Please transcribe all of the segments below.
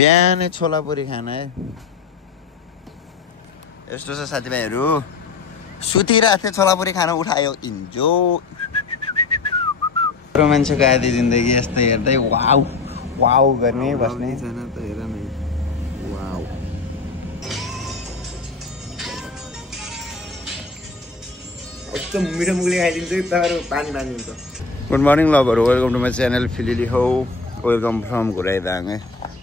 बिहानै छोलापुरी खाना है। यस्तो छ साथीभाइहरू, सुतिरहेको थिएँ छोलापुरी खाना उठायो इन्जो। मान्छेको आधी जिन्दगी यस्तै हेर्दै वाउ वाउ गर्ने बस्ने छैन त हेर न। वाउ एकदम मिठो मुखले खाइदिन्छु तर पानी पानी हुन्छ। गुड मर्निङ लभहरू, वेलकम टु माई च्यानल फिलिली हौ, वेलकम फ्रम घुराइदाङ।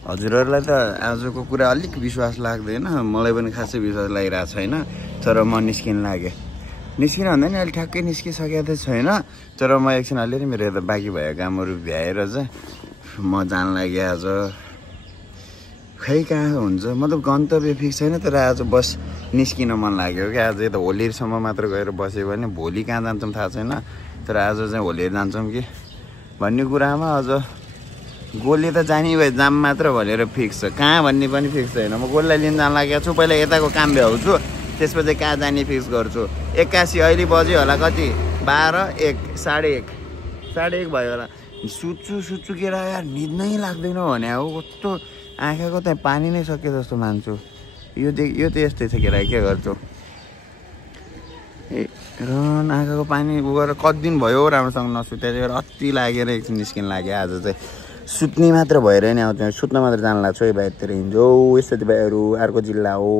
हजुरहरूलाई त आजको कुरा अलिक विश्वास लाग्दैन, मलाई पनि खासै विश्वास लागिरहेको छैन। तर म निस्किन लागेँ। निस्किन भन्दा नि अहिले ठ्याक्कै निस्किसकेको त छैन। तर म एकछिन अलिअलि मेरो यता बाँकी भएको कामहरू भ्याएर चाहिँ म जान लागेँ आज। खै कहाँ हुन्छ, मतलब गन्तव्य फिक्स छैन। तर आज बस निस्किन मन लाग्यो क्या। आज यता होलीसम्म मात्र गएर बस्यो भने भोलि कहाँ जान्छौँ थाहा छैन। तर आज चाहिँ होलीहरू जान्छौँ कि भन्ने कुरामा अझ गोली त जाने भए जाम मात्र भनेर फिक्स छ। कहाँ भन्ने पनि फिक्स छैन। म गोलीलाई लिन जान लागेको छु। पहिला यताको काम भ्याउँछु, त्यसपछि कहाँ जाने फिक्स गर्छु। 81 अहिले बज्यो होला, कति 12, 1, साढे 1 भयो होला। सुत्छु केरा यार, निद नै लाग्दैन भने हो। कस्तो आँखाको त्यहाँ पानी नै सक्यो जस्तो मान्छु। यो त यस्तै छ केरा, के गर्छु। ए रन आँखाको पानी गएर कति दिन भयो राम्रोसँग नसुतेर अति लागेर एकछिन निस्किन लाग्यो। आज चाहिँ सुत्ने मात्र भएर नि आउँछ, सुत्न मात्र जान लाग्छ। है बाहिरतिर हिँड्छौ यस्तो भाइहरू, अर्को जिल्ला हो।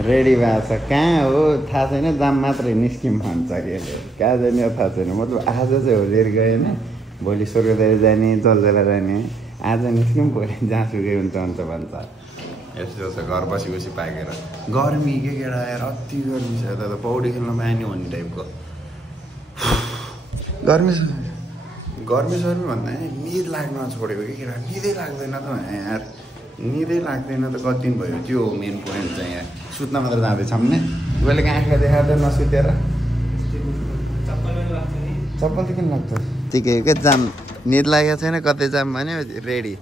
रेडी भएको छ, कहाँ हो थाहा छैन, जाम मात्रै निस्किम भन्छ कि कहाँ जाने थाहा छैन। मतलब आज चाहिँ होलीहरू गएन, भोलि स्वर्गदारी जाने, जलजला जाने। आज निस्क्यौँ, भोलि जहाँसुकै हुन्छ भन्छ। यस्तो छ घर बसी पाकेर। गर्मी के केटा आएर अति गर्मी छ यता त, पौडी खेल्न पाएन भन्ने टाइपको गर्मी छ। गर्मी भन्दा निद लाग्न छोडेको कि केटा, निदै लाग्दैन त यार, निदै लाग्दैन त। कति दिन भयो, त्यो मेन पोइन्ट चाहिँ यहाँ। सुत्न मात्र जाँदैछौँ नि, कहिले आँखा देखाएर नसुतेर। चप्पल त किन लाग्छ ठिकै हो क्या। जाम निद लागेको छैन, कतै जाम भन्यो रेडी।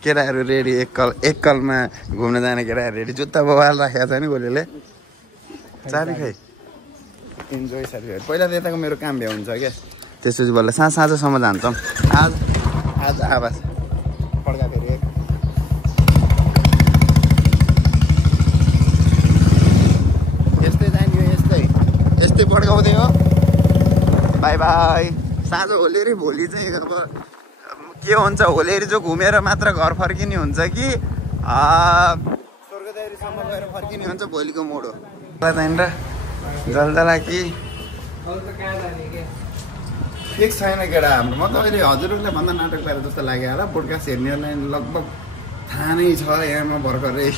केटाहरू रेडी, एक कलमा घुम्न जाने केटाहरू रेडी। जुत्ता बवाल राखेको छ नि गोलीले। चाबी खै इन्जोय साथीभाइ। पहिला त यताको मेरो काम भ्याउँछ क्या, त्यसपछि बल्ल साँझसम्म जान्छौँ। आज आवाज पड्का फेरि यस्तै जाने हो, यस्तै पड्काउँदै हो। By by. साँझ होलीहरू भोलि चाहिँ अब के हुन्छ, होलीहरू जो घुमेर मात्र घर फर्किने हुन्छ कि स्वर्गदारीसम्म गएर फर्किने हुन्छ भोलिको मोड हो। र जलजला कि फिक्स छैन केटा हाम्रो। मतलब अहिले हजुरहरूलाई भन्दा नाटक पाएर जस्तो लाग्यो होला। पोडकास्ट हेर्नेहरूलाई लगभग थाहा नै छ। यहाँमा भर्खरै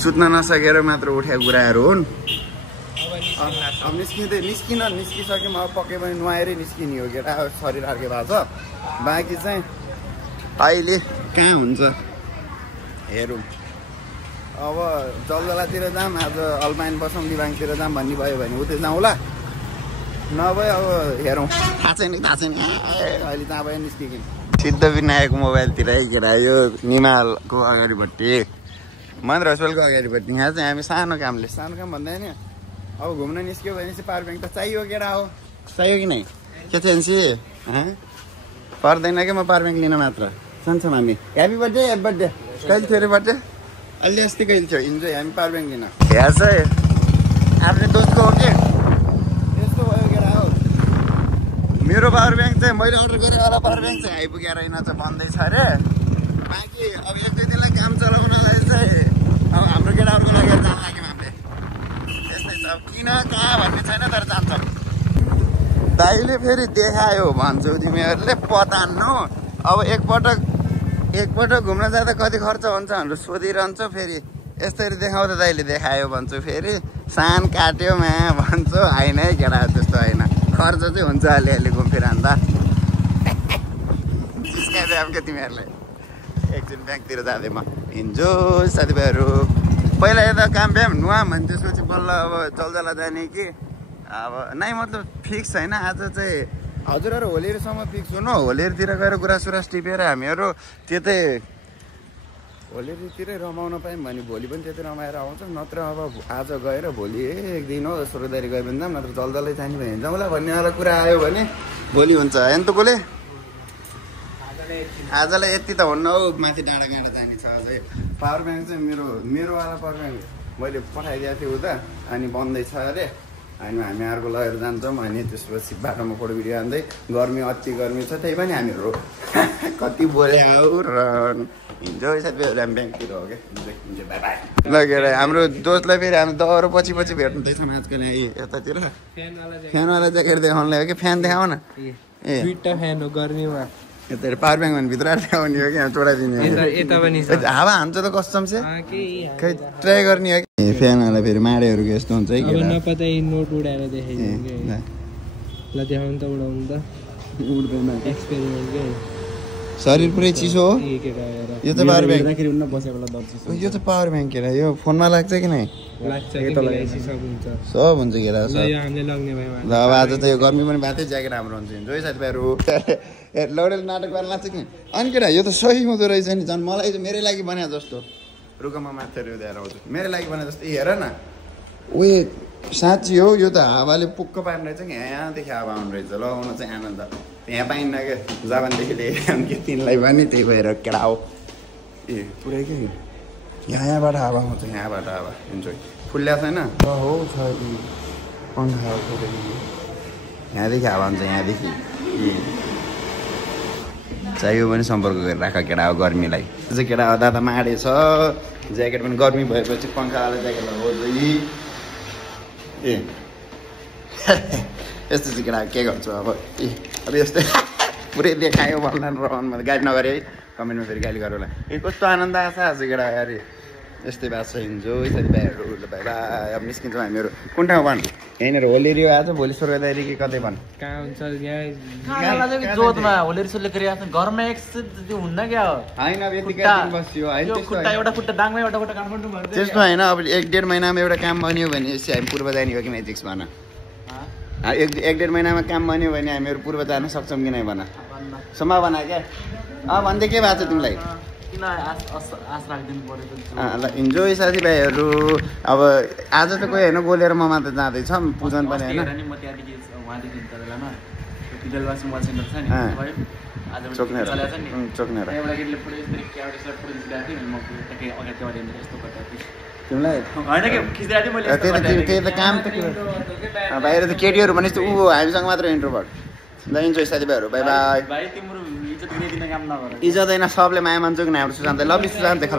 सुत्न नसकेर मात्र उठेको कुराहरू हुन्। अब निस्किसक्यौँ। अब पक्कै पनि नुहाएरै निस्किने हो केटा, शरीर अर्कै भएको छ। बाँकी चाहिँ अहिले कहाँ हुन्छ हेरौँ। अब जलजलातिर जाऊँ, आज अल्पाइन बसौँ, दिबाङतिर जाऊँ भन्ने भयो भने उतै जाउँला, नभए अब हेरौँ। थाहा छैन अहिले जहाँ भयो निस्किकौँ। सिद्धविनायक मोबाइलतिर है केटा, यो निमालको अगाडिपट्टि, महेन्द्र हस्पिटलको अगाडिपट्टि। यहाँ चाहिँ हामी सानो काम भन्दा नि अब घुम्न निस्क्यो भने चाहिँ पावर ब्याङ्क त चाहियो केटा हो। चाहियो कि नै के चाहिँ पर्दैन कि म पावर ब्याङ्क लिन मात्र जान्छौँ हामी। ह्याप्पी बर्थडे कहिले थियो अरे बर्थडे? अलि अस्ति कहिले थियो इन्जोय। हामी पावर ब्याङ्क लिन यहाँ चाहिँ आफ्नो दोस्तको हो कि यस्तो भयो केटा हो। मेरो पावर ब्याङ्क चाहिँ मैले अर्डर गरेँ होला, पावर ब्याङ्क चाहिँ आइपुगेर रहेन चाहिँ बन्दैछ अरे। बाँकी अब 1-2 दिनलाई काम चलाउनलाई चाहिँ अब हाम्रो केटाहरूको लागि जान लाग्यौँ हामीले। यस्तै छ, किन कहाँ भन्ने छैन, तर जान्छौँ। दाइले फेरि देखायो भन्छौ तिमीहरूले, पतान्नु। अब एकपटक घुम्न जाँदा कति खर्च हुन्छ भनेर सोधिरहन्छ। फेरि यस्तरी देखाउँदा दाइले देखायो भन्छु, फेरि सान काट्यो भन्छौ। होइन है केटा, त्यस्तो होइन। खर्च चाहिँ हुन्छ अलिअलि घुमफिरहँदा। क्या तिमीहरूले एकछिन ब्याङ्कतिर जाँदै म हिँड्छु साथीभाइहरू। पहिला यता काम भ्याम नुहाम भने त्यसपछि बल्ल अब जलजला जाने कि अब नै, मतलब फिक्स छैन। आज चाहिँ हजुरहरू होलीहरूसम्म फिक्स हुनु, होलीहरूतिर गएर गुरासुरास टिपेर हामीहरू त्यतै होलीतिरै रमाउन पायौँ भने भोलि पनि त्यतै रमाएर आउँछौँ। नत्र अब आज गएर भोलि एक दिन हो स्वर्गदारी गयो भने जाऊँ, नत्र जलजलै जाने भने जाउँला भन्ने वाला कुरा आयो भने भोलि हुन्छ। होइन त कसले आजलाई यति त हुन्न हौ माथि डाँडा गाँडा जाने छ अझै पावर ब्याङ्क चाहिँ मेरोवाला पावर ब्याङ्क मैले पठाइदिएको थिएँ उता अनि बन्दैछ अरे अनि हामी अर्को लगेर जान्छौँ अनि त्यसपछि बाटोमा फोटो भिडियो हान्दै गर्मी अति गर्मी छ त्यही पनि हामीहरू कति बोले आऊ र हिजो साथीभाइहरू हामी ब्याङ्कतिर हो क्या लगेर हाम्रो दोस्तलाई फेरि हाम्रो दरो पछि पछि भेट्नु छौँ आजकल यतातिर फ्यानवाला ज्याकेट देखाउनु लाग्यो कि फ्यान देखाउ न ए फ्यान हो गर्मीमा यता पावर ब्याङ्क भने भित्र ल्याउने हो कि चोडाइदिने हावा हान्छ त कस्टम चाहिँ खै ट्राई गर्ने हो कि फ्यानवाला फेरि माडेहरू यस्तो हुन्छ है नपत्ता नोट उडाएर देखाइदिनु ल देखाउनु त उडाउनु त उड्दैन एक्सपेरिमेन्ट के शरीर पुरै चिसो हो यो त पावर ब्याङ्क यो त पावर ब्याङ्क केरा यो फोनमा लाग्छ कि नै सब हुन्छ केरा ल अब आज त यो गर्मी पनि बाटै ज्याकेट राम्रो हुन्छ जो साथीभाइहरू लौडेल नाटक गर्न लाग्छ कि अनि केटा यो त सही हुँदो रहेछ नि झन् मलाई चाहिँ मेरै लागि बनाए जस्तो रुखमा माथि ल्याएर आउँछु मेरै लागि बनाए जस्तो हेर न उयो साँच्ची हो यो त हावाले पुक्क पार्ने रहेछ कि यहाँदेखि हावा आउनु रहेछ लगाउन चाहिँ आनन्द यहाँ पाइन्न क्या जापानदेखि ल्याएर के तिनलाई पनि त्यही भएर केटा हो ए पुरै के यहाँबाट हावा आउँछ यहाँबाट हावा इन्जोय फुल्ल्या छैन हो छ पङ्खा यहाँदेखि हावा आउँछ यहाँदेखि चाहियो भने सम्पर्क गरेर राख केटा हो गर्मीलाई चाहिँ केटा हो दादा माडे छ ज्याकेट पनि गर्मी भएपछि पङ्खावाला ज्याकेट लगाउँदै ए यस्तो चाहिँ केटा के गर्छु अब ए अब यस्तै पुरै देखायो भन्दा रहनमा गाली नगरे है कमेन्टमा फेरि गाली गरौँला ए कस्तो आनन्द आएको छ आज केटा अरे यस्तै भएको छ इन्जोय साथीभाइहरू भाइ भाइ अब निस्किन्छौँ हामीहरू कुन ठाउँ भन् यहीँनिर होलेरी आज भोलि स्वर्गदारी कि कतै भन् कहाँ हुन्छ यहाँ जोतमा होलेरी सोले गरिरहेको छ घरमा एकचोटि हुन्न क्या हो होइन अब यति दिन बस्यो एउटा खुट्टा डाङमा एउटा खुट्टा काठमाडौँ भन्छ त्यस्तो होइन अब 1-1.5 महिनामा एउटा काम बन्यो भने हामी पूर्व जाने हो कि म्याजिक्स भन 1-1.5 महिनामा काम बन्यो भने हामीहरू पूर्व जान सक्छौँ कि नै भन सम्भावना क्या भन्दै के भएको छ तिमीलाई ल इन्जोय साथीभाइहरू अब आज त कोही होइन गोलेर म मात्र जाँदैछौँ पूजन पनि होइन चोक्नेर तिमीलाई त्यही त काम त बाहिर त केटीहरू भने ऊ हामीसँग मात्र इन्ट्रोभर्ट ल इन्जोय साथीभाइहरू बाई बाई इज्जत होइन सबले माया मान्छौ कि हाम्रो सुशान्त लभली सुशान्त देख ल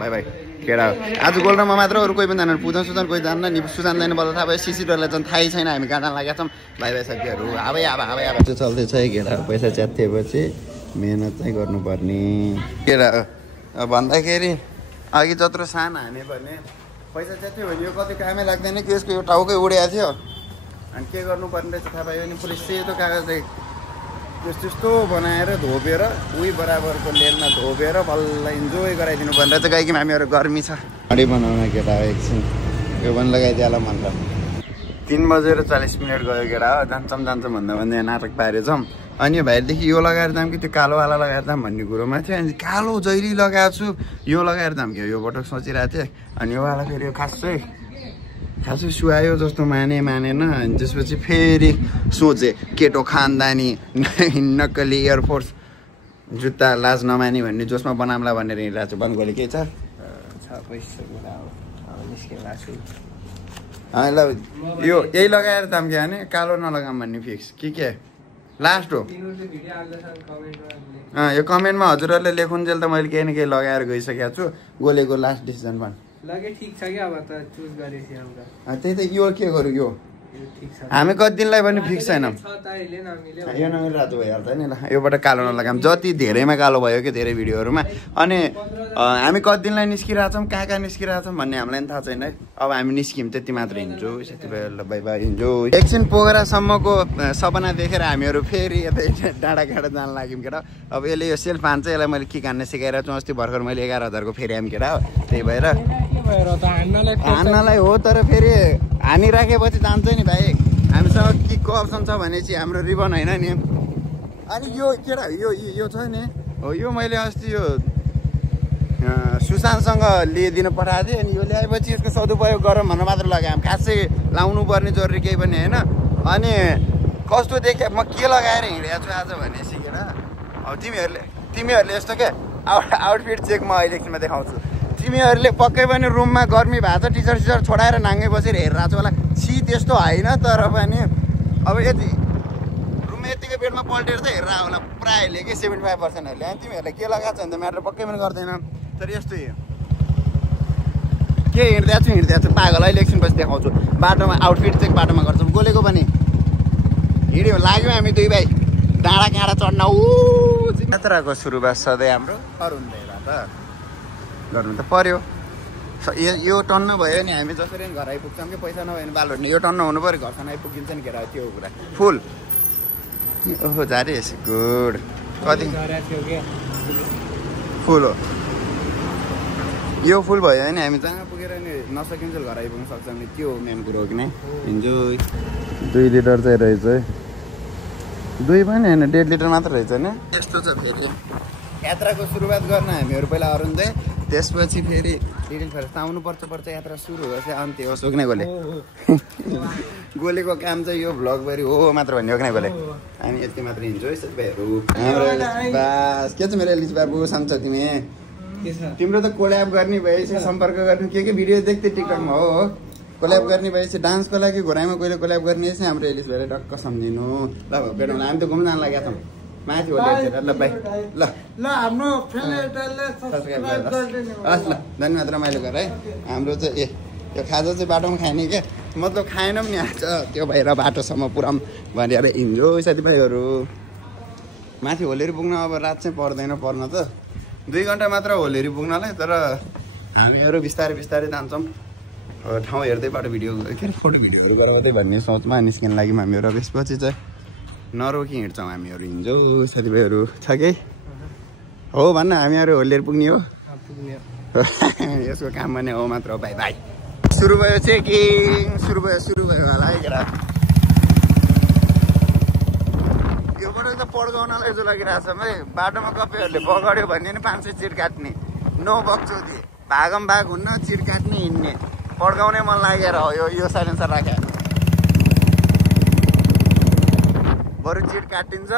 बाई बाई केटा आज गोल्डनमा मात्र अरू कोही पनि जान्न पूजन सुजन कोही जान्न नि सुशान्त जाने बोल्दा थाहा भयो सिसिटरलाई झन् थाहै छैन हामी गाडा लागेका छौँ बाई बाई साथीहरू हावै चाहिँ चल्दैछ है केटा पैसा च्यातिएपछि मेहनत चाहिँ गर्नुपर्ने केटा भन्दाखेरि अघि जत्रो सानो हाने भने पैसा च्यात्यो भने यो कति कामै लाग्दैन कि यसको यो टाउकै उडेको थियो अनि के गर्नुपर्ने रहेछ थाहा पायो भने पुरै सेतो कागज चाहिँ त्यस्तो बनाएर धोपेर उही बराबरको लेनमा धोपेर बल्ल इन्जोय गराइदिनु पर्ने रहेछ गाई कि हामीहरू गर्मी छ गाडी बनाउन केटा एकछिन यो पनि लगाइदिएला भनेर 3:40 गयो केटा हो जान्छौँ भन्दा भन्दा यहाँ नाटक पारेछौँ अनि यो भाइदेखि यो लगाएर जाऊँ कि त्यो कालोवाला लगाएर जाऊँ भन्ने कुरोमा थियो अनि कालो जैली लगाएको छु यो लगाएर जाऊँ कि यो पटक सोचिरहेको थिएँ अनि योवाला फेरि यो खासै सुहायो जस्तो मानेन अनि त्यसपछि फेरि सोचेँ केटो खानदानी नक्कली एयरफोर्स जुत्ता लाज नमाने भन्ने जोसमा बनाउँला भनेर हिँडिरहेको छु बन्कोले के छ ल यो यही लगाएर जाऊँ कि भने कालो नलगाऊँ भन्ने फिक्स के लास्ट हो यो कमेन्टमा हजुरहरूले लेखुन्जेल त मैले केही न केही लगाएर गइसकेको छु गोलेको लास्ट डिसिजन भन् ठिक छ क्या अब त चुज गरेपछि त्यही त यो के गर्यो यो हामी कति दिनलाई पनि फिक्स छैन यो नमिल रातो भइहाल्छ नि ल योबाट कालो नलगाऊँ जति धेरैमा कालो भयो कि धेरै भिडियोहरूमा अनि हामी कति दिनलाई निस्किरहेछौँ कहाँ निस्किरहेछौँ भन्ने हामीलाई पनि थाहा छैन है अब हामी निस्क्यौँ त्यति मात्र हिँड्छु साथीभाइहरूलाई बाई बाई हिँड्छु एकछिन पोखरासम्मको सपना देखेर हामीहरू फेरि यतै डाँडा जान लाग्यौँ केटा अब यसले यो सेल्फ हान्छ यसलाई मैले किक हान्न सिकाइरहेको छु अस्ति भर्खर मैले 11,000को फेरि आऊँ केटा हो त्यही भएर हान्नलाई हो तर फेरि हानिराखेपछि जान्छ नि भाइ हामीसँग किकको अप्सन छ भनेपछि हाम्रो रिबन होइन नि अनि यो केटा यो छ नि हो यो मैले अस्ति यो सुशान्तसँग लिइदिनु पठाएको थिएँ अनि यो ल्याएपछि यसको सदुपयोग गरौँ भनेर मात्र लगाएँ खासै लाउनु पर्ने जरुरी केही पनि होइन अनि कस्तो देखेँ म के लगाएर हिँडेको छु आज भनेपछि केटा अब तिमीहरूले यस्तो के आउटफिट चेक म अहिले एकछिनमा देखाउँछु तिमीहरूले पक्कै पनि रुममा गर्मी भएको छ टी सर्ट छोडाएर नाङ्गै बसेर हेरिरहेको छ होला छि त्यस्तो होइन तर पनि अब रुममा यतिको बेडमा पल्टेर त हेरेर होला प्रायःले कि 75%हरूले अनि तिमीहरूलाई के लगाएको छ भने त म्याटर पक्कै पनि गर्दैन तर यस्तो के हिँड्दैछु पागल अहिले एकछिन पछि देखाउँछु बाटोमा आउटफिट चेक बाटोमा गर्छौँ गोलेको पनि हिँड्यो लाग्यौँ हामी दुई भाइ डाँडा काँडा चढ्न यात्राको सुरुवात सधैँ हाम्रो अरुण दाइबाट गर्नु त पर्यो यो टन्न भयो नि हामी जसरी घर आइपुग्छौँ कि पैसा नभयो भने बाल यो टन्न हुनु पऱ्यो घरसम्म आइपुगिन्छ नि केटा त्यो कुरा फुल ओहो झारे गुड कति फुल हो यो फुल भयो भने हामी जहाँ पुगेर नि नसकिन्छ घर आइपुग्न सक्छौँ नि त्यो मेन कुरो हो कि नै इन्जोय 2 लिटर चाहिँ रहेछ है 2 पनि होइन 1.5 लिटर मात्र रहेछ होइन यस्तो छ फेरि यात्राको सुरुवात गर्न हामीहरू पहिला अरुण दाइ त्यसपछि फेरि फरेस्ट आउनुपर्छ यात्रा सुरु होस् अन्त्य होस् हो कि नै गोलेको काम चाहिँ यो भ्लगभरि हो मात्र भन्ने हो कि नै गोले अनि यति मात्र इन्जोय सबैहरू बास के छ मेरो एलिस बाबु सम्झौ तिमी तिम्रो त कोल्याब गर्ने भएपछि सम्पर्क गर्ने के भिडियो देख्दै टिकटकमा हो कोल्याब गर्ने भएपछि डान्सको लागि घोराइमा कहिले कोल्याब गर्ने चाहिँ हाम्रो एलिस भएर टक्क सम्झिनु ल बेटा हामी त घुम्न जान लागेका छौँ माथि ओर्लिएर ल बाई ल हाम्रो हस् ल धन्यवाद रमाइलो गर है हाम्रो चाहिँ यो खाजा चाहिँ बाटोमा खाने क्या मतलब खाएनौँ नि आज त्यो भएर बाटोसम्म पुऱ्याउँ भनेर इन्जोय साथीभाइहरू माथि होलेरी पुग्न अब रात चाहिँ पर्दैन पर्न त 2 घन्टा मात्र होलेरी पुग्नलाई तर हामीहरू बिस्तारै जान्छौँ ठाउँ हेर्दै बाटो भिडियो के अरे फोटो भिडियोहरू गराउँदै भन्ने सोचमा निस्किन लाग्यौँ हामीहरू त्यसपछि चाहिँ नरोकी हिँड्छौँ हामीहरू हिँड्छौँ साथीभाइहरू छ कि हो भन्न हामीहरू होलेरी पुग्ने हो यसको काम भने हो मात्र हो भाइ सुरु भयो चेकिङ सुरु भयो होला है केटा योबाट त पड्काउनलाई जो लागिरहेको छ है बाटोमा कपीहरूले बगाड्यो भने नि 500 चिट काट्ने नो बक्चौती भागम भाग हुन्न चिट काट्ने हिँड्ने पड्काउने मन लागेर हो यो साइलेन्सर राखे बरु चिट काटिन्छ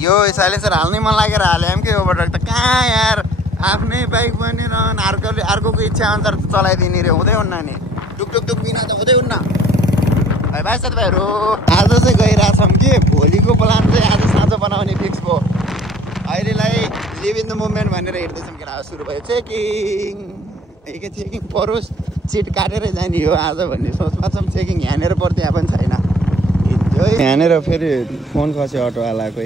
यो साइलेन्सर हाल्नै मन लागेर हाल्यो कि योबाट त कहाँ यार आफ्नै बाइक पनि अर्कोको इच्छा अनुसार चलाइदिने रे हुँदै हुन्न नि टुक बिना त हुँदै हुन्न भाइ साथीभाइहरू आज चाहिँ गइरहेछौँ कि भोलिको प्लान चाहिँ आज साँझ बनाउने फिक्स भयो अहिलेलाई लिभ इन द मुभमेन्ट भनेर हिँड्दैछौँ केटा सुरु भयो चेकिङ परोस् चिट काटेरै जाने हो आज भन्ने सोचमा छौँ चेकिङ यहाँनिर पर्थ्यो यहाँ पनि छैन यहाँनिर फेरि फोन खस्यो अटोवालाको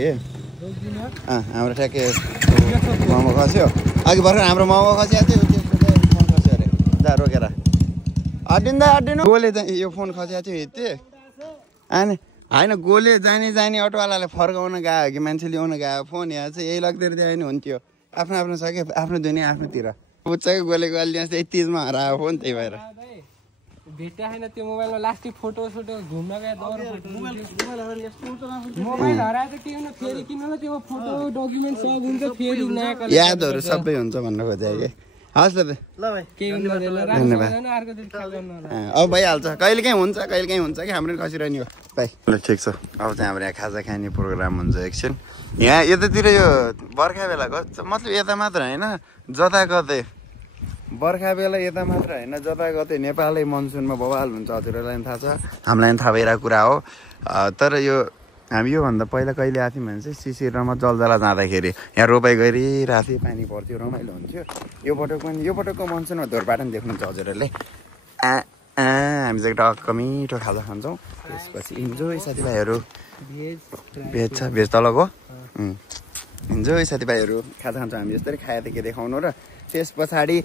हाम्रो ठ्याक्कै मोमो खस्यो अघि भर्खर हाम्रो मोमो खसिएको थियो फोन खस्यो अरे जा रोकेर अड्डिनु गोले यो फोन खसिएको थियो हिँड्थे अनि होइन गोले जाने अटोवालाले फर्काउन गयो कि मान्छे ल्याउन गयो फोन यहाँ चाहिँ यही लाग्दै दियो भने हुन्थ्यो आफ्नो छ कि आफ्नो दुनियाँ आफ्नोतिर बुझ्छ गोलेको अलि यस्तै तिजमा हरायो फोन त्यही भएर भेट्या छैन त्यो मोबाइलमा लास्टै फोटो घुम्न गए मोबाइल हराएर के हुन फेरि किन्न त्यो फोटो डकुमेन्ट सब हुन्छ फेरि नयाँ यादहरू सबै हुन्छ भन्न खोजेँ कि हस् त धन्यवाद अब भइहाल्छ कहिलेकाहीँ हुन्छ कि हाम्रो पनि खसिरहने हो भाइ ल ठिक छ अब चाहिँ हाम्रो यहाँ खाजा खाने प्रोग्राम हुन्छ एकछिन यहाँ यतातिर यो बर्खा बेलाको मतलब यता मात्र होइन जताकतै बर्खा बेला यता मात्र होइन जताकतै नेपालै मनसुनमा बवाल हुन्छ हजुरहरूलाई पनि थाहा छ हामीलाई पनि थाहा भइरहेको कुरा हो तर यो हामी योभन्दा पहिला कहिले आएको थियौँ भने चाहिँ सिसिरमा जलजला जाँदाखेरि यहाँ रोपाइ गरिरहेको थियो पानी पर्थ्यो रमाइलो हुन्थ्यो यो पटकको मनसुनमा धोरपाटन देख्नुहुन्छ हजुरहरूले हामी चाहिँ टक्क मिठो खाजा खान्छौँ त्यसपछि इन्जोय साथीभाइहरू भेज तलको इन्जोय साथीभाइहरू खाजा खान्छौँ हामी जस्तै खाएर के देखाउनु र त्यस पछाडि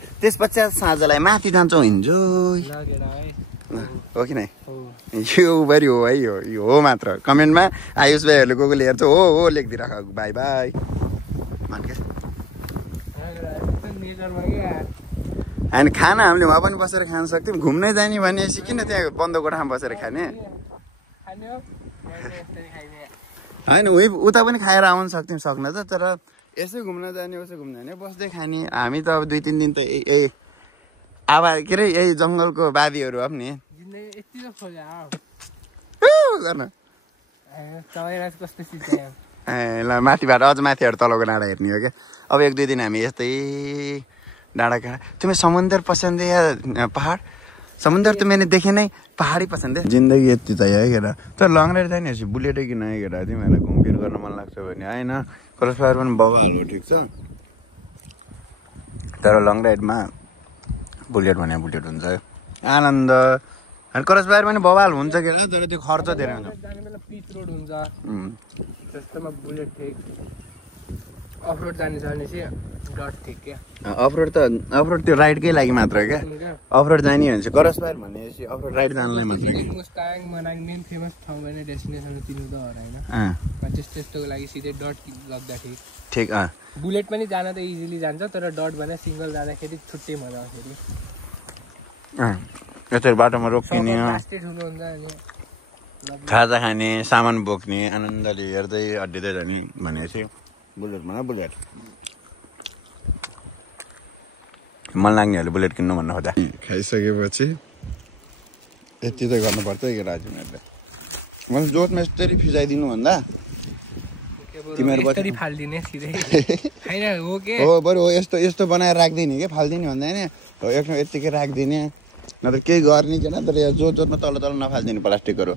साँझलाई माथि जान्छौँ इन्जोय हो कि नै यो बरी हो है यो हो मात्र कमेन्टमा आयुष भाइहरूले कोले हेर्छ हो लेखिदिइराख बाई अनि खाना हामीले वहाँ पनि बसेर खान सक्थ्यौँ घुम्नै जाने भनेपछि किन त्यहाँ बन्द कोठामा बसेर खाने होइन उता पनि खाएर आउनु सक्न त तर यसै घुम्न जाने बस्दै खाने हामी त अब 2-3 दिन त यही के अरे यही जङ्गलको बारीहरू हो नि गर्न कस्तो सिस्टम ए ल माथिबाट अझ माथिबाट तलको डाँडा हेर्ने हो क्या अब 1-2 दिन हामी यस्तै डाँडा काँडा तुम्हें समुंदर पसंद है या पहाड़ समुंदर तो मैंने देखे नहीं पहाड़ी पसंद है जिन्दगी यति चाहियो है केटा तर लङ राइड जाने पछि बुलेटै किन है केटा तिमीहरूलाई घुमफिर गर्न मन लाग्छ भने होइन क्रस फायर पनि बवाल हो ठिक छ तर लङ राइडमा बुलेट भने बुलेट हुन्छ आनन्द अनि क्रस फायर पनि बवाल हुन्छ केटा तर त्यो खर्च धेरै हुन्छ जाने बेला पिच रोड हुन्छ जस्तोमा बुलेट ठिक अफरोड जाने छ भने चाहिँ डट ठिक क्या अफरोड त्यो राइडकै लागि मात्र क्या अफरोड जाने भने चाहिँ क्रस फायर भनेपछि अफरोड राइड जानलाई मात्र मुस्ताङ मनाङ मेन फेमस ठाउँ भने डेस्टिनेसन तिर्नु त होइन त्यस्तोको लागि सिधै डट लग्दा ठिक बुलेट पनि जान त इजिली जान्छ तर डट भने सिङ्गल जाँदाखेरि छुट्टै मजा आउँछ फेरि यसरी बाटोमा रोकिने ठुलो हुन्छ अनि खाजा खाने सामान बोक्ने आनन्दले हेर्दै अड्डिँदै जाने भनेपछि बुलेट भन बुलेट मन लाग्नेहरूले बुलेट किन्नु भन्नु खोज्दा खाइसकेपछि यति त गर्नुपर्छ है राजुहरूले मैले जोतमा यसरी फिजाइदिनु भन्दा तिमीहरू फालिदिने सिधै हो बरु यस्तो यस्तो बनाएर राखिदिने के फालिदिने भन्दा होइन हो एकमा यत्तिकै राखिदिने नत्र केही गर्ने छैन तर यो जोतमा तल तल नफालिदिने प्लास्टिकहरू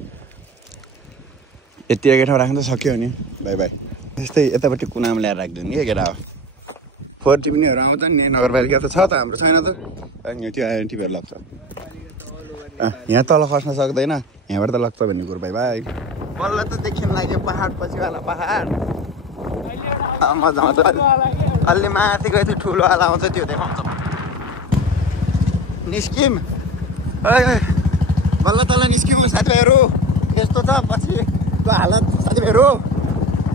यति एकै ठाउँ राख्नु त सक्यो नि बाई बाई यस्तै यतापट्टि कुनामा ल्याएर राखिदिनु कि केटा हो 4 टिप्नीहरू आउँछ नि नगरपालिका त छ त हाम्रो छैन त अनि त्यो आयो टिपेर लाग्छ यहाँ तल खस्न सक्दैन यहाँबाट त लाग्छ भन्ने कुरो बाई बाई बल्ल त देखिन लाग्यो पहाड पछिवाला पहाड मजा आउँछ अलि माथि गयो त्यो ठुलोवाला आउँछ त्यो देखाउँछ निस्किम बल्ल तल निस्किम साथीभाइहरू यस्तो छ पछिको हालत साथीभाइहरू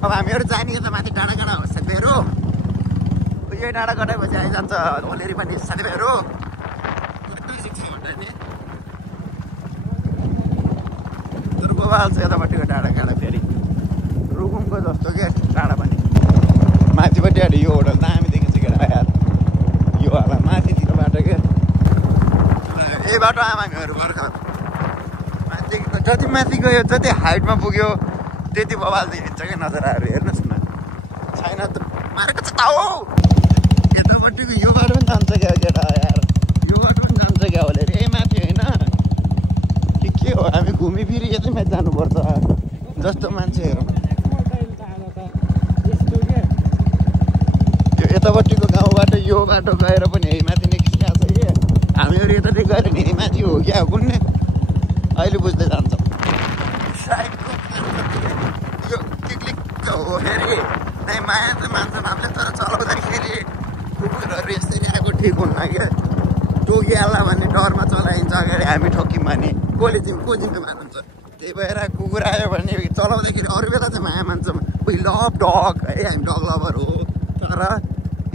अब हामीहरू जाने त माथि डाँडा काँडा हो साथीभाइहरू यही डाँडा कटाएपछि आइजान्छ ओलेरी पनि साथीभाइहरू बवाल छ यतापट्टिको डाँडा काँडा फेरि रुकुमको जस्तो क्या डाँडा पनि माथिपट्टि आएर यो होटल दामी देखिन्छ केटा यार यो होला माथितिर बाटो क्या यही बाटो आमा हामीहरू भर्खर माथि जति माथि गयो जति हाइटमा पुग्यो त्यति बवाल देखिन्छ क्या नजराहरू हेर्नुहोस् न छैन त मारेको छ ताउ यतापट्टिको यो बाटो पनि जान्छ क्या केटा यार यो बाटो पनि जान्छ क्या होला ए माथि होइन के हो हामी घुमिफिरी यतै माथि जानुपर्छ जस्तो मान्छेहरू त्यो यतापट्टिको गाउँबाट यो बाटो गएर पनि यही माथि नै खिचिरहेको छ कि हामीहरू यतातिर गएर नि माथि हो क्या कुन्ने अहिले बुझ्दै जान्छ यो क्लिक हो फेरि नै माया त मान्छ हामीले तर चलाउँदाखेरि कुकुरहरू यसरी आएको ठिक हुन्न क्या टोकिहाल्ला भन्ने डरमा चलाइन्छ अगाडि हामी ठोक्यौँ भने को जिम्मे मान्छ त्यही भएर कुकुर आयो भने चलाउँदाखेरि अरू बेला चाहिँ माया मान्छ वी लभ डग है हामी डग लभर हो तर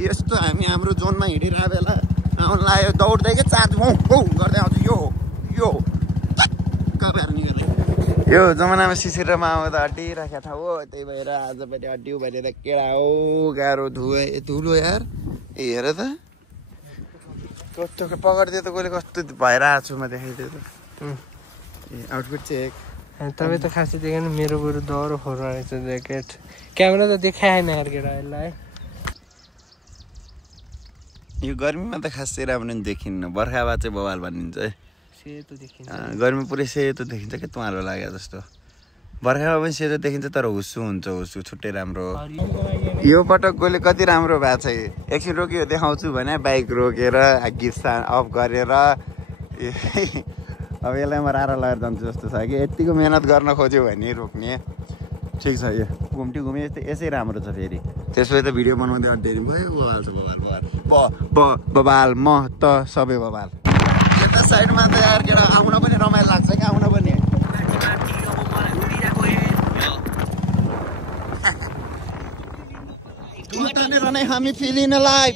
यस्तो हामी हाम्रो जोनमा हिँडिरहेको बेला आउनु लाग्यो दौड्दै क्या चार्ज हौ गर्दै आउँछ यो यो जमानामा सिसिरमा आउँदा अड्डिराखेको ठाउँ हो त्यही भएर आज पनि अड्डियो भनेर केडा हो गाह्रो धुलो यार ए हेर त कस्तो पकडिदियो त कसले कस्तो भइरहेको छु म देखाइदियो त ए आउटफिट चेक तपाईँ त खासै देखेन मेरो बरु दह्रो फोर्नु रहेछ ज्याकेट क्यामेरा त देखाएन यार केटाहरूलाई यो गर्मीमा त खासै राम्रो नि देखिन्न बर्खामा चाहिँ बवाल भनिन्छ है सेतो देखिन्छ गर्मी पुरै सेतो देखिन्छ क्या तुम्हारो लाग्यो जस्तो बर्खामा पनि सेतो देखिन्छ तर हुस्सु हुन्छ हुस्सु छुट्टै राम्रो यो पटक गएले कति राम्रो भएको छ एकछिन रोक्यो देखाउँछु भने बाइक रोकेर गीत अफ गरेर अब यसलाई म रारा लगाएर जान्छु जस्तो छ कि यतिको मेहनत गर्न खोज्यो भने रोक्ने ठिक छ यो घुम्टी यसै राम्रो छ फेरि त्यसपछि त भिडियो बनाउँदै अड्डेरी भयो बवाल छ बवाल म त सबै बवाल यता साइडमा त यार के आउन पनि रमाइलो लाग्छ क्या आउन पनि नै हामी फिलिङ लाइफ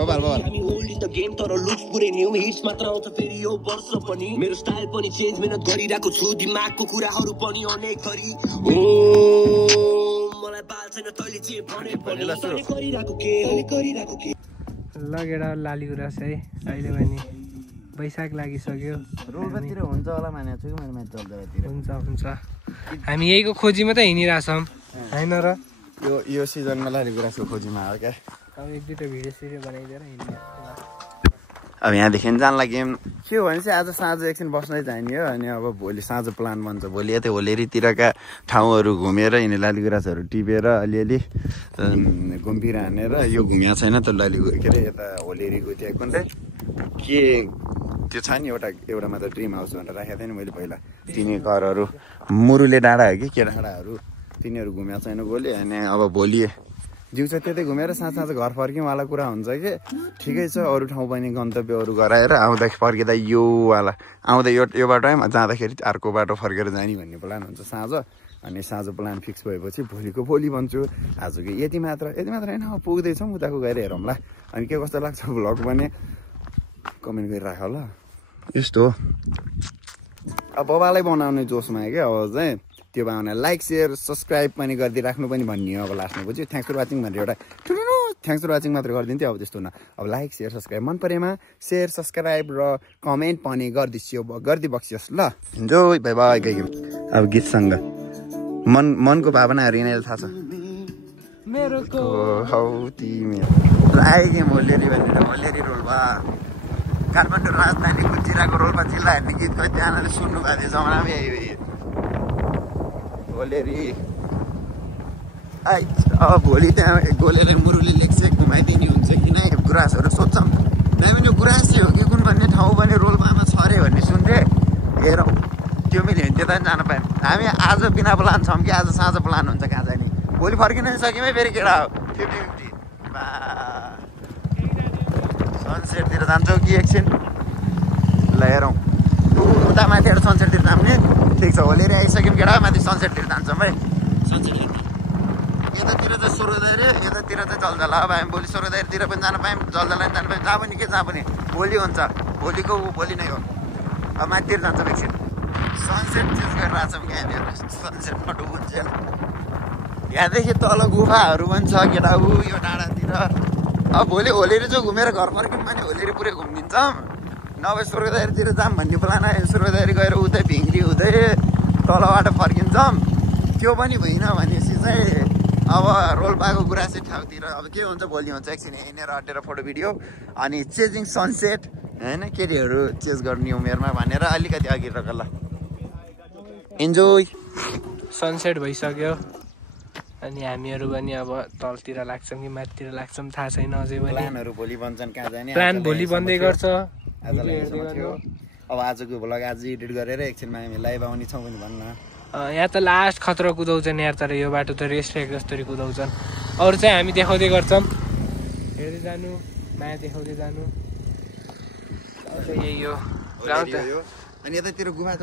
बवाल गेम तर लुक्स पुरै न्यू हिट्स मात्र आउँछ फेरि यो वर्ष पनि मेरो स्टाइल पनि चेन्ज मेहनत गरिरहेको छु दिमागको कुराहरू पनि अनेक थरी ओ मलाई बाल छैन तैले जे भने गरिरहेको के लगेर लाली गुराँस है अहिले पनि वैशाख लागिसक्यो रोल्पातिर हुन्छ होला माने छु कि मैले म्याच जल्दातिर हुन्छ हामी यहीको खोजीमा त हिँडिरहेछौँ होइन र यो सिजनमा लाली गुराँसको खोजीमा हो क्या अब एक दुईवटा भिडियो सिडियो बनाइदिएर हिँड्ने अब यहाँदेखि जान लाग्यौँ के हो भने चाहिँ आज साँझ एकछिन बस्नै जाने हो अनि अब भोलि साँझ प्लान बन्छ भोलि यतै होलेरीतिरका ठाउँहरू घुमेर यिनी लाली गुराँसहरू टिपेर अलिअलि घुमफिर हानेर यो घुमिया छैन त लाली के अरे यता होलेरीको त्यहाँ कुन चाहिँ के त्यो छ नि एउटा मात्र ड्रिम हाउस भनेर राखेको थिएँ नि मैले पहिला तिनी घरहरू मुरुले डाँडा हो कि के डाँडाहरू तिनीहरू घुमेको छैन भोलि अनि अब भोलि दिउँसो त्यतै घुमेर साँझ घर फर्क्यौँवाला कुरा हुन्छ कि ठिकै छ अरू ठाउँ पनि गन्तव्यहरू गराएर आउँदा फर्किँदा योवाला आउँदा यो बाटो जाँदाखेरि अर्को बाटो फर्केर जाने भन्ने प्लान हुन्छ साँझ अनि साँझ प्लान फिक्स भएपछि भोलि भन्छु आजको यति मात्र होइन पुग्दैछौँ उताको गएर हेरौँला अनि के कस्तो लाग्छ भ्लग भने कमेन्ट गरिराख ल यस्तो हो अब बाबालाई बनाउने जोसमा क्या अब चाहिँ त्यो भावना लाइक सेयर सब्सक्राइब पनि गरिदिइराख्नु पनि भन्ने हो अब लास्टमा बुझ्यो थ्याङ्क्स फर वाचिङ भनेर एउटा ठुलो थ्याङ्क्स फर वाचिङ मात्र गरिदिन्थ्यो अब त्यस्तो न अब लाइक सेयर सब्सक्राइब मन परेमा सेयर सब्सक्राइब र कमेन्ट पनि गरिदिबक्सियोस् ल इन्जोय बाई बाई गइगयौँ अब गीतसँग मनको भावनाहरू यिनीहरूलाई थाहा छ मेरो हौ तिमी आइगयौँ होलेरी भनेर होलेरी रोल्पा काठमाडौँ राजधानी कुचिराको रोल्पा जिल्ला हेर्ने गीत खोइ त्यहाँनिर सुन्नु भएको थियो जमानामै होलेरी अब भोलि त्यहाँ गोलेर मुरुले लेख्छ घुमाइदिने हुन्छ कि नै गुराँसहरू सोध्छौँ त्यहाँ पनि गुराँसी हो कि कुन भन्ने ठाउँ पनि रोल्पामा छ अरे भन्ने सुन्थेँ हेरौँ त्यो मिल्यो भने त्यता पनि जान पायौँ हामी आज बिना प्लान छौँ कि आज साँझ प्लान हुन्छ कहाँ जाने भोलि फर्किन सक्यौँ फेरि केटा हो 50-50 सनसेटतिर जान्छौँ कि एकछिन ल हेरौँ उता माथिबाट सनसेटतिर जाने ठिक छ होलेरी आइसक्यौँ केटा माथि सनसेटतिर जान्छौँ है सनसेट यतातिर चाहिँ सूर्योदय यतातिर चाहिँ जलजला अब हामी भोलि सूर्योदयतिर पनि जान पायौँ जलजला पनि जान पायौँ जहाँ पनि के जहाँ पनि भोलि हुन्छ भोलि नै हो अब माथितिर जान्छौँ एकछिन सनसेट चुज गरेर छौँ कि हामीहरू सनसेटमा डुबुन्छ यहाँदेखि तल गुफाहरू पनि छ केटा यो डाँडातिर अब भोलि होलेरी चाहिँ घुमेर घर फर्क्यौँ भने होलेरी पुरै घुमिदिन्छौँ नभए सूर्योदयतिर जाऊँ भन्ने प्लान आयो सूर्योदय गएर उतै भिङ्ग्री हुँदै तलबाट फर्किन्छौँ त्यो पनि भएन भनेपछि चाहिँ अब रोल्पाको गुराँसी ठाउँतिर अब के हुन्छ भोलि हुन्छ एकछिन हिँडेर अटेर फोटो भिडियो अनि चेजिङ सनसेट होइन केटीहरू चेज गर्ने उमेरमा भनेर अलिकति अघि रक ल इन्जोय सनसेट भइसक्यो अनि हामीहरू पनि अब तलतिर लाग्छौँ कि माथितिर लाग्छौँ थाहा छैन अझै पनि प्लानहरू भोलि बन्छन् कहाँ जाने प्लान भोलि बन्दै गर्छ अब आजको भ्लग आज एडिट गरेर एकछिनमा हामी लाइभ आउने छौँ पनि भन्न यहाँ त लास्ट खतरा कुदाउँछन् यहाँ तर यो बाटो त रेस्ट ट्र्याक जस्तरी कुदाउँछन् अरू चाहिँ हामी देखाउँदै गर्छौँ हेर्दै जानु माया देखाउँदै जानु यही हो अनि यतातिर गुफा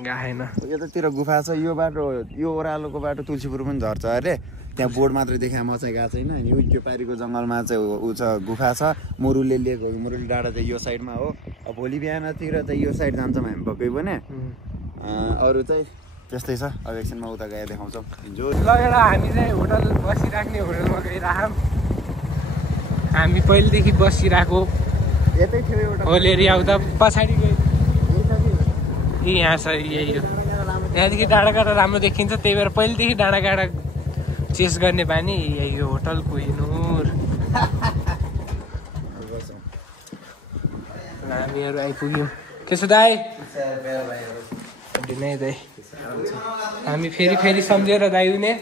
गाएन यतातिर गुफा छ यो बाटो यो ओह्रालोको बाटो तुलसीपुर पनि झर्छ अरे त्यहाँ बोर्ड मात्रै देखा म चाहिँ गएको छैन अनि त्यो पारिको जङ्गलमा चाहिँ ऊ छ गुफा छ मुरुले लिएको मुरुले डाँडा चाहिँ यो साइडमा हो अब भोलि बिहानतिर चाहिँ यो साइड जान्छौँ हामी पक्कै पनि अरू चाहिँ त्यस्तै छ अब एकछिनमा उता गएर देखाउँछौँ लगेर हामी चाहिँ होटल बसिराख्ने होटलमा गइरहौँ हामी पहिलेदेखि बसिरहेको यतै थियो एउटा होलेरी आउँदा पछाडि गयो यहाँ छ यही हो यहाँदेखि डाँडाकाँडा राम्रो देखिन्छ त्यही भएर पहिलेदेखि डाँडाकाँडा चेस गर्ने बानी यही हो होटल कोहिनुर हामीहरू आइपुग्यौँ के छ दाइ नै दाइ हामी फेरि सम्झेर दाइ हुने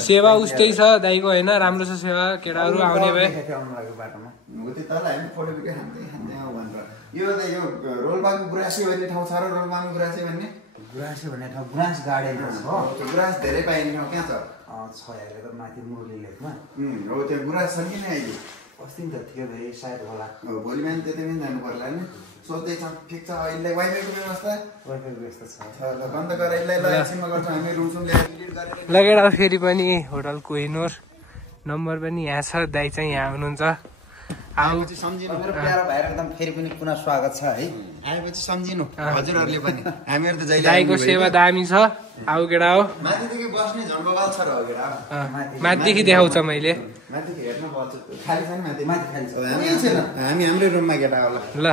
सेवा उस्तै छ दाइको होइन राम्रो छ सेवा केटाहरू आउने भए यो रोल्पाको गुराँसी भन्ने ठाउँ छ र रोल्पाको गुराँसी भन्ने ठाउँ गुराँस गार्डन हो गुराँस धेरै पाइने ठाउँ कहाँ छ अहिले त माथि मुरली लेकमा हो त्यो गुराँस छ कि नै अहिले अस्ति त थियो भाइ सायद होला भोलि बिहान त्यतै पनि जानु पर्ला नि सोच्दैछौँ ठिक छ अहिले वाइफाईको व्यवस्था छ बन्द गरेर यसलाई एकछिनमा गर्छौँ हामी रुमसुम ल्याएर एडिट गरेर लगेर फेरि पनि होटल कोहिनुर नम्बर पनि यहाँ छ दाइ चाहिँ यहाँ हुनुहुन्छ आएपछि सम्झिनु मेरो प्यारो भाइहरु एकदम फेरि पनि पुनः स्वागत छ है आएपछि सम्झिनु हजुरहरूले पनि हामीहरू त जहिले दाइको सेवा दामी छ आऊ केटा हो माथिदेखि बस्ने झन् बबाल छ र हो केटा माथिदेखि देखाउँछ मैले माथिदेखि हेर्नु पर्छ खाली छैन माथि माथि खाली छ हामी हाम्रै रुममा केटा होला ल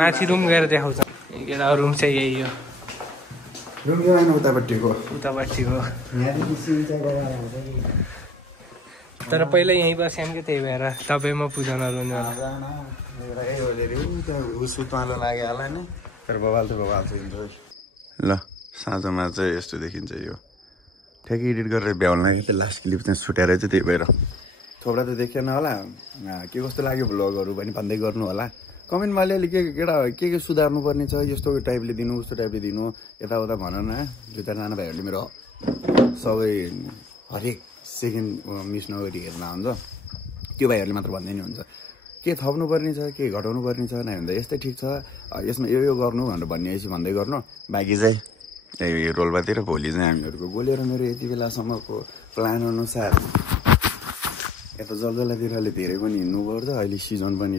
माथि रुम गएर देखाउँछ केटा रुम चाहिँ यही हो रुम यो आएन उतापट्टिको उतापट्टिको यहाँदेखि सिन्चा गरेर तर पहिला यहीँ बस्याम कि त्यही भएर तपाईँमा पूजा नरुनु सुत्मालो लाग्यो होला नि तर बबाल त बबाल छ ल साँझमा चाहिँ यस्तो देखिन्छ यो ठ्याक्कै एडिट गरेर भ्याउनु लाग्यो त्यो लास्ट क्लिप चाहिँ छुट्याएर चाहिँ त्यही भएर थोप्रा त देखेन होला के कस्तो लाग्यो भ्लगहरू पनि भन्दै गर्नु होला कमेन्टमा अलिअलि के सुधार्नु पर्ने छ यस्तो टाइपले दिनु उस्तो टाइपले दिनु यताउता भन न जुत्ता नाना भाइहरूले मेरो सबै हरेक सेकेन्ड मिस नगरी हेर्न हुन्छ त्यो भाइहरूले मात्र भन्दै नि हुन्छ के थप्नु पर्ने छ के घटाउनु पर्ने छ नै भन्दा यस्तै ठिक छ यसमा यो गर्नु भनेर भनेपछि भन्दै गर्नु बाँकी चाहिँ यो रोल्पातिर भोलि चाहिँ हामीहरूको गोलेर मेरो यति बेलासम्मको प्लान अनुसार यता जलजलातिरले धेरै पनि हिँड्नु पर्छ अहिले सिजन पनि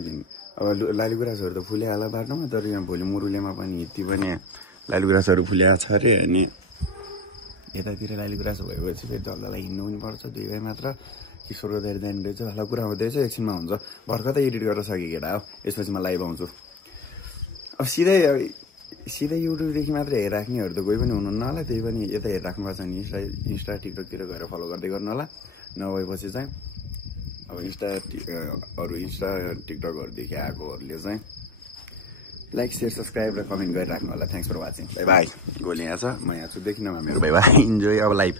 अब लालीगुराँसहरू त फुलिहाल्ला बाटोमा तर यहाँ भोलि मुरुलेमा पनि यति पनि लालीगुराँसहरू फुलिहाल्छ अरे अनि यतातिर लालीगुराँस भएपछि फेरि जलजला हिँड्नु पनि पर्छ 2 भाइ मात्र किशोरको दाइले जाने रहेछ हल्ला कुरा हुँदैछ एकछिनमा हुन्छ भर्खर त एडिट गरेर सकेँ केटा हो यसपछि म लाइभ आउँछु अब सिधै युट्युबदेखि मात्र हेरिराख्नेहरू त कोही पनि हुनुहुन्न होला त्यही पनि यता हेरिराख्नुपर्छ नि इन्स्टा टिकटकतिर गएर फलो गर्दै गर्नु होला नभएपछि चाहिँ अब इन्स्टा टिकटकहरूदेखि आएकोहरूले चाहिँ लाइक सेयर सब्सक्राइब र कमेन्ट गरिराख्नु होला thanks for watching bye bye गोली यहाँ छ म यहाँ छु देखिन मेरो बाई बाई इन्जोय अब लाइभ